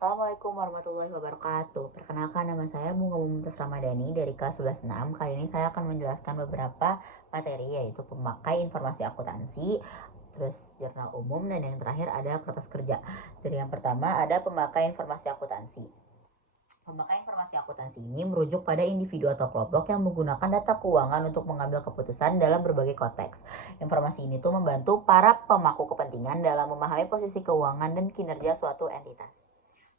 Assalamualaikum warahmatullahi wabarakatuh. Perkenalkan, nama saya Bunga Mumtaz Ramadhani dari kelas 11/6. Kali ini saya akan menjelaskan beberapa materi, yaitu pemakai informasi akuntansi, terus jurnal umum, dan yang terakhir ada kertas kerja. Dari yang pertama ada pemakai informasi akuntansi. Pemakai informasi akuntansi ini merujuk pada individu atau kelompok yang menggunakan data keuangan untuk mengambil keputusan dalam berbagai konteks. Informasi ini tuh membantu para pemangku kepentingan dalam memahami posisi keuangan dan kinerja suatu entitas,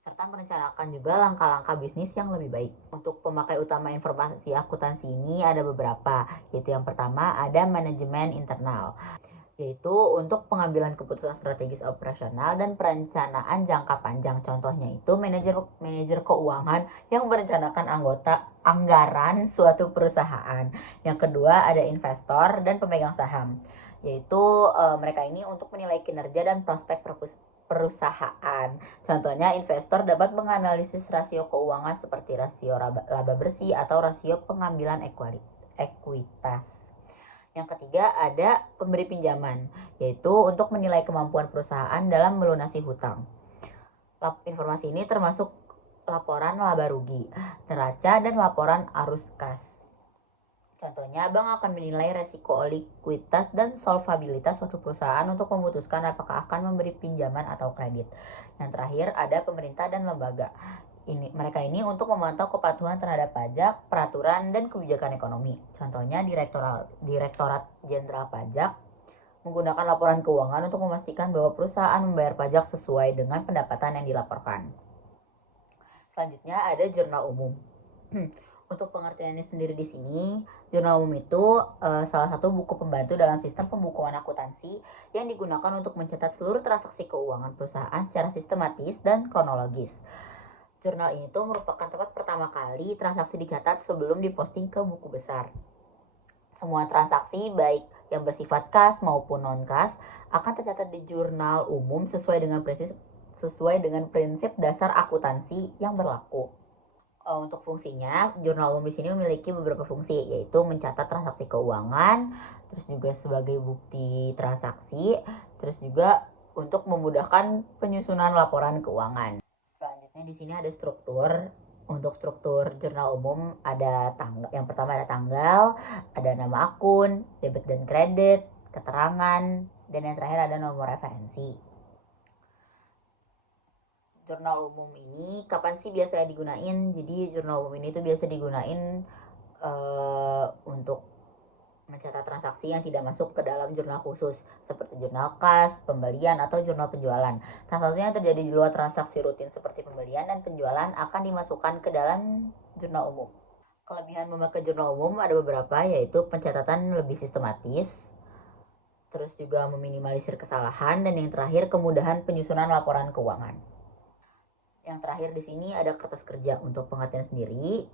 serta merencanakan juga langkah-langkah bisnis yang lebih baik. Untuk pemakai utama informasi akuntansi ini ada beberapa, yaitu yang pertama ada manajemen internal, yaitu untuk pengambilan keputusan strategis operasional dan perencanaan jangka panjang. Contohnya itu manajer keuangan yang merencanakan anggota anggaran suatu perusahaan. Yang kedua ada investor dan pemegang saham, yaitu mereka ini untuk menilai kinerja dan prospek perusahaan. Contohnya, investor dapat menganalisis rasio keuangan seperti rasio laba bersih atau rasio pengambilan ekuitas. Yang ketiga ada pemberi pinjaman, yaitu untuk menilai kemampuan perusahaan dalam melunasi hutang. Informasi ini termasuk laporan laba rugi, neraca, dan laporan arus kas. Contohnya, bank akan menilai resiko likuiditas dan solvabilitas suatu perusahaan untuk memutuskan apakah akan memberi pinjaman atau kredit. Yang terakhir ada pemerintah dan lembaga. Mereka ini untuk memantau kepatuhan terhadap pajak, peraturan, dan kebijakan ekonomi. Contohnya, Direktorat Jenderal Pajak menggunakan laporan keuangan untuk memastikan bahwa perusahaan membayar pajak sesuai dengan pendapatan yang dilaporkan. Selanjutnya ada jurnal umum. Untuk pengertiannya sendiri di sini, jurnal umum itu salah satu buku pembantu dalam sistem pembukuan akuntansi yang digunakan untuk mencatat seluruh transaksi keuangan perusahaan secara sistematis dan kronologis. Jurnal ini tuh merupakan tempat pertama kali transaksi dicatat sebelum diposting ke buku besar. Semua transaksi, baik yang bersifat kas maupun non-kas, akan tercatat di jurnal umum sesuai dengan prinsip dasar akuntansi yang berlaku. Untuk fungsinya, jurnal umum di sini memiliki beberapa fungsi, yaitu mencatat transaksi keuangan, terus juga sebagai bukti transaksi, terus juga untuk memudahkan penyusunan laporan keuangan. Selanjutnya di sini ada struktur. Untuk struktur jurnal umum ada yang pertama ada tanggal, ada nama akun, debit dan kredit, keterangan, dan yang terakhir ada nomor referensi. Jurnal umum ini kapan sih biasanya digunain? Jadi jurnal umum ini tuh biasa digunain untuk mencatat transaksi yang tidak masuk ke dalam jurnal khusus, seperti jurnal kas, pembelian, atau jurnal penjualan. Transaksi yang terjadi di luar transaksi rutin seperti pembelian dan penjualan akan dimasukkan ke dalam jurnal umum. Kelebihan memakai jurnal umum ada beberapa, yaitu pencatatan lebih sistematis, terus juga meminimalisir kesalahan, dan yang terakhir kemudahan penyusunan laporan keuangan. Yang terakhir di sini ada kertas kerja. Untuk pengertian sendiri,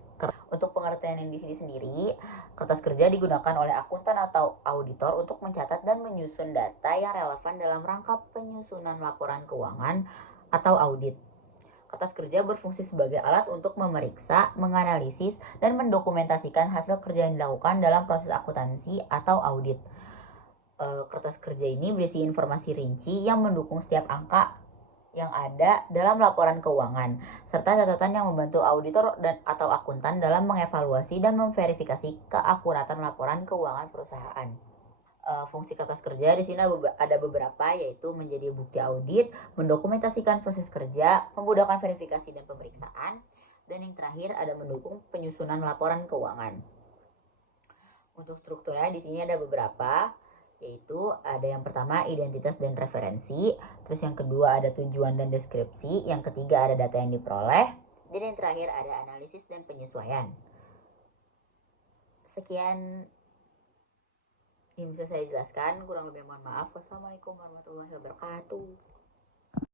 untuk pengertian yang di sini sendiri, kertas kerja digunakan oleh akuntan atau auditor untuk mencatat dan menyusun data yang relevan dalam rangka penyusunan laporan keuangan atau audit. Kertas kerja berfungsi sebagai alat untuk memeriksa, menganalisis, dan mendokumentasikan hasil kerja yang dilakukan dalam proses akuntansi atau audit. Kertas kerja ini berisi informasi rinci yang mendukung setiap angka yang ada dalam laporan keuangan, serta catatan yang membantu auditor atau akuntan dalam mengevaluasi dan memverifikasi keakuratan laporan keuangan perusahaan. Fungsi kertas kerja di sini ada beberapa, yaitu menjadi bukti audit, mendokumentasikan proses kerja, memudahkan verifikasi dan pemeriksaan, dan yang terakhir ada mendukung penyusunan laporan keuangan. Untuk strukturnya di sini ada beberapa, yaitu ada yang pertama identitas dan referensi, terus yang kedua ada tujuan dan deskripsi, yang ketiga ada data yang diperoleh, dan yang terakhir ada analisis dan penyesuaian. Sekian yang bisa saya jelaskan, kurang lebih mohon maaf. Wassalamualaikum warahmatullahi wabarakatuh.